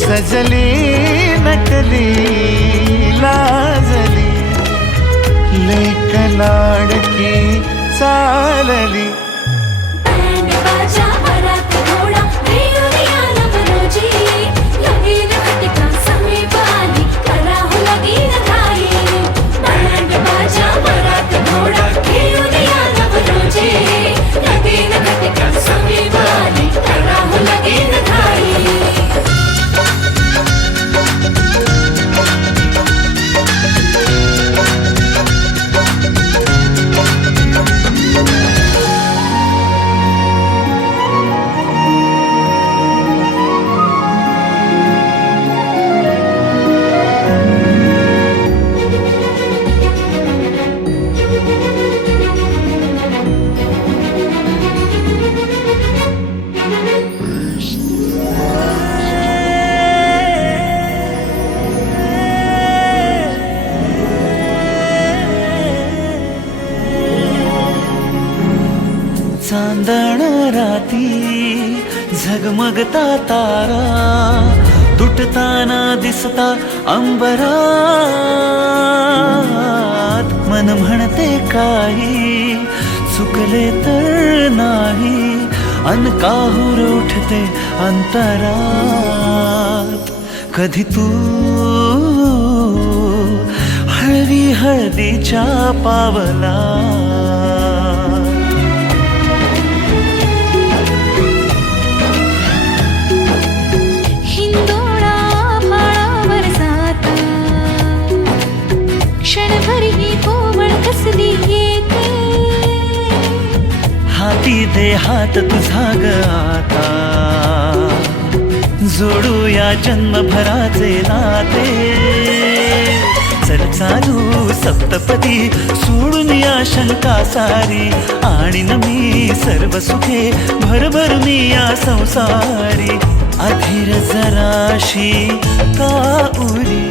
सजली नटली लाजली लेक लाडकी चालली चांदण राती झगमगता तारा तुटताना दिसता अंबरात मन म्हणते काही चुकले तर नाही अन काहूर उठते अंतरात कधी तू हळवी हळदीच्या पावला हाती दे हात तुझा ग आता जोडूया जन्मभराचे नाते चल चालू सप्तपदी सोडून या शंका सारी आणि मी सर्व सुखे भरभरून या संसारी अधीर जराशी का उरी